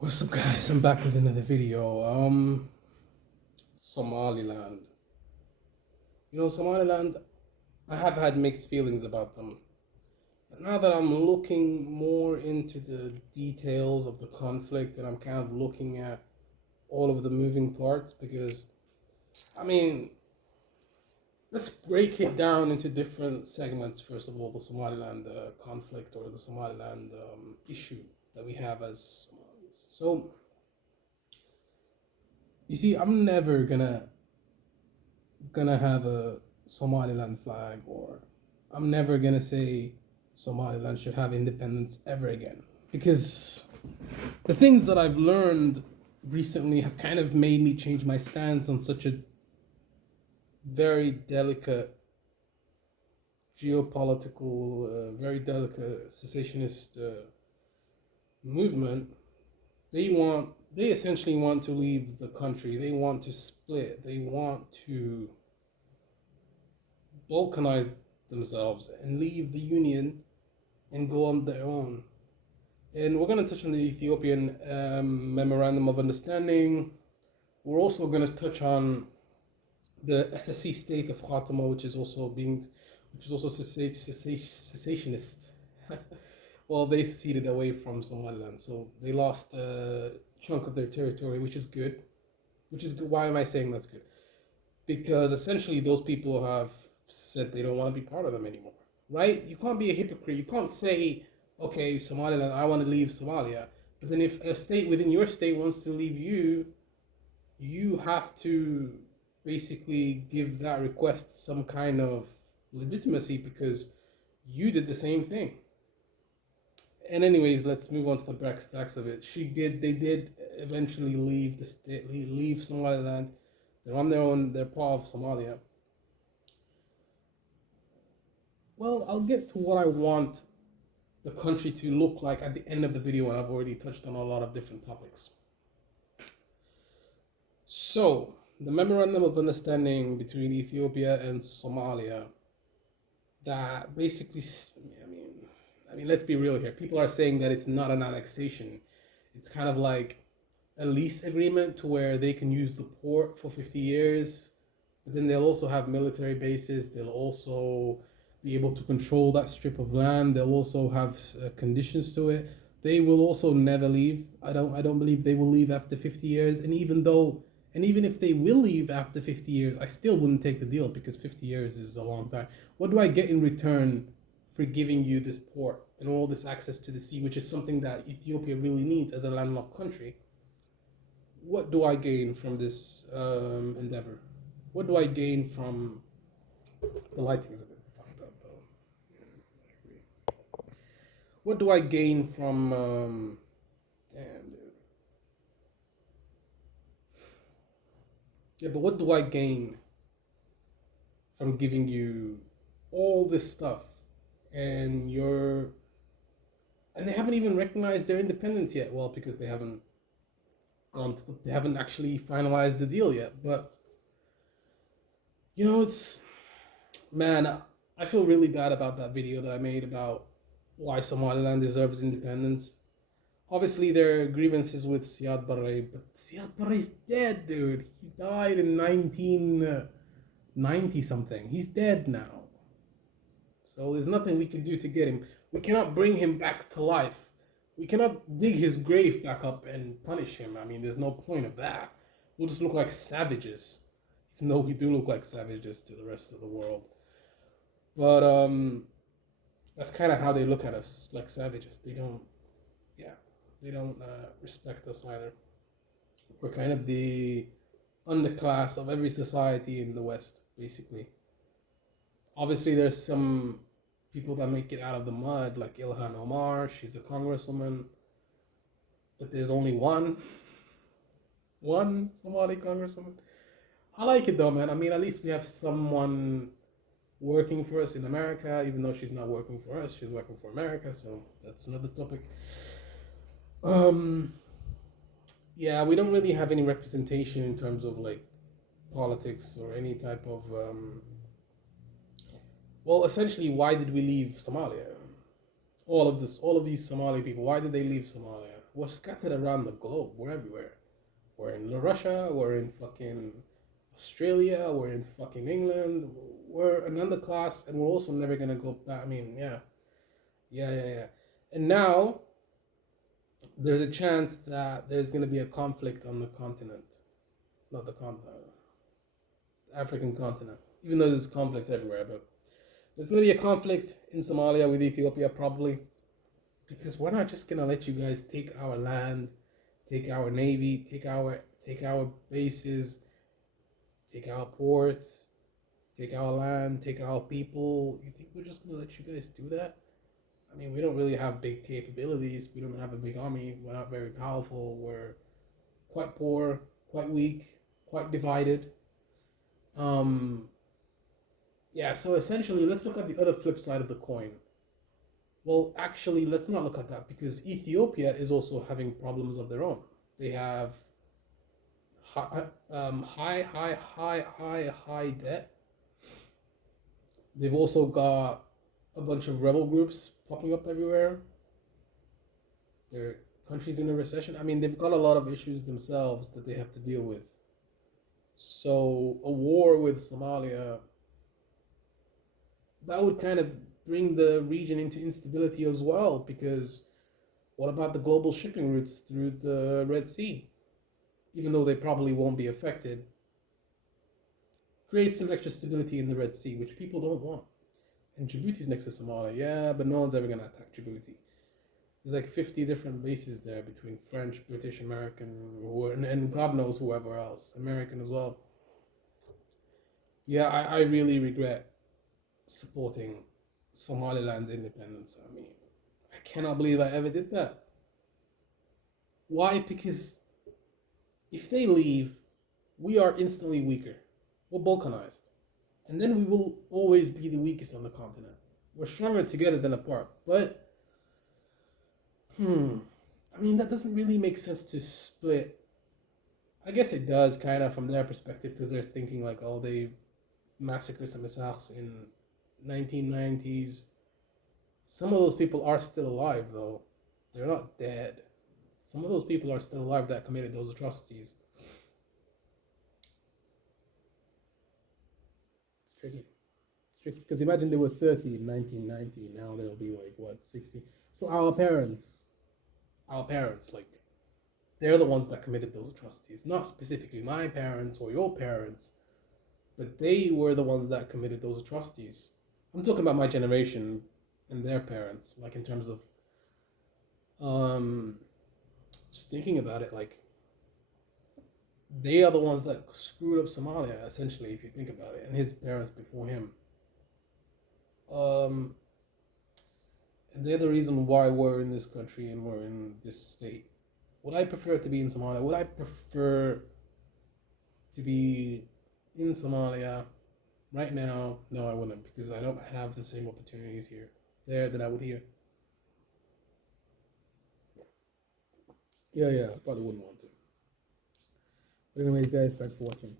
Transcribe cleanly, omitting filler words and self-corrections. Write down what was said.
What's up, guys? I'm back with another video. Somaliland. Somaliland, I have had mixed feelings about them. But now that I'm looking more into the details of the conflict and I'm kind of looking at all of the moving parts, because, I mean, let's break it down into different segments. First of all, the Somaliland conflict, or the Somaliland issue that we have as Somalis. So, you see, I'm never gonna have a Somaliland flag, or I'm never gonna say Somaliland should have independence ever again, because the things that I've learned recently have kind of made me change my stance on such a very delicate geopolitical, very delicate secessionist movement. They essentially want to leave the country. They want to split. They want to balkanize themselves and leave the union and go on their own. And we're going to touch on the Ethiopian Memorandum of Understanding. We're also going to touch on the SSC state of Khartoum, which is also cessationist. Well, they seceded away from Somaliland, so they lost a chunk of their territory, which is good. Which is good. Why am I saying that's good? Because essentially those people have said they don't want to be part of them anymore, right? You can't be a hypocrite. You can't say, okay, Somaliland, I want to leave Somalia. But then if a state within your state wants to leave you, you have to basically give that request some kind of legitimacy because you did the same thing. And anyways, let's move on to the brass tacks of it. They did eventually leave the state, leave Somaliland. They're on their own. They're part of Somalia. Well, I'll get to what I want the country to look like at the end of the video, and I've already touched on a lot of different topics. So, the Memorandum of Understanding between Ethiopia and Somalia, that basically, I mean, let's be real here. People are saying that it's not an annexation. It's kind of like a lease agreement to where they can use the port for 50 years, but then they'll also have military bases. They'll also be able to control that strip of land. They'll also have conditions to it. They will also never leave. I don't believe they will leave after 50 years. And even if they will leave after 50 years, I still wouldn't take the deal because 50 years is a long time. What do I get in return for giving you this port and all this access to the sea, which is something that Ethiopia really needs as a landlocked country? What do I gain from this endeavor? What do I gain from the lighting is a bit fucked up though. What do I gain from damn dude. Yeah, but what do I gain from giving you all this stuff and they haven't even recognized their independence yet? Well, because they haven't actually finalized the deal yet. But it's, man, I feel really bad about that video that I made about why Somaliland deserves independence. Obviously, there are grievances with Siad Barre, but Siad Barre's dead, dude. He died in 1990 something. He's dead now. So there's nothing we can do to get him. We cannot bring him back to life. We cannot dig his grave back up and punish him. I mean, there's no point of that. We'll just look like savages. Even though we do look like savages to the rest of the world. But that's kind of how they look at us, like savages. They don't respect us either. We're kind of the underclass of every society in the West, basically. Obviously, there's some people that make it out of the mud, like Ilhan Omar. She's a congresswoman, but there's only one Somali congresswoman. I like it though, man. I mean, at least we have someone working for us in America, even though she's not working for us, she's working for America, so that's another topic. Yeah, we don't really have any representation in terms of like politics or any type of well, essentially, why did we leave Somalia? All of these Somali people, why did they leave Somalia? we're scattered around the globe. We're everywhere. We're in Russia. We're in fucking Australia. We're in fucking England. We're an underclass, and we're also never gonna go back. I mean, yeah, yeah. And now there's a chance that there's gonna be a conflict on the continent, not the continent, African continent. Even though there's conflicts everywhere, but there's gonna be a conflict in Somalia with Ethiopia probably, because we're not just gonna let you guys take our land, take our navy, take our bases, take our ports, take our land, take our people. You think we're just gonna let you guys do that? I mean, we don't really have big capabilities. We don't have a big army. We're not very powerful. We're quite poor, quite weak, quite divided. Um, yeah, so essentially, let's look at the other flip side of the coin. Well, actually, let's not look at that because Ethiopia is also having problems of their own. They have high debt. They've also got a bunch of rebel groups popping up everywhere. Their country's in a recession. I mean, they've got a lot of issues themselves that they have to deal with. So a war with Somalia, that would kind of bring the region into instability as well, because what about the global shipping routes through the Red Sea? Even though they probably won't be affected, create some extra stability in the Red Sea, which people don't want. And Djibouti's next to Somalia, yeah, but no one's ever going to attack Djibouti. There's like 50 different bases there between French, British, American, and God knows whoever else, American as well. Yeah, I really regret supporting Somaliland's independence. I mean, I cannot believe I ever did that. Why? Because if they leave, we are instantly weaker. We're balkanized. And then we will always be the weakest on the continent. We're stronger together than apart. But, I mean, that doesn't really make sense to split. I guess it does, kind of, from their perspective, because they're thinking, like, oh, they massacred some Isaks in 1990s. Some of those people are still alive, though. They're not dead. Some of those people are still alive that committed those atrocities. It's tricky. It's tricky because imagine they were 30 in 1990. Now they'll be like, what, 60? So our parents, like, they're the ones that committed those atrocities. Not specifically my parents or your parents, but they were the ones that committed those atrocities. I'm talking about my generation and their parents, like in terms of um, just thinking about it, like they are the ones that screwed up Somalia, essentially, if you think about it, and his parents before him. Um, and they're the reason why we're in this country and we're in this state. Would I prefer to be in Somalia? Would I prefer to be in Somalia right now? No, I wouldn't, because I don't have the same opportunities there that I would here. Yeah, I probably wouldn't want to. But anyways, guys, thanks for watching.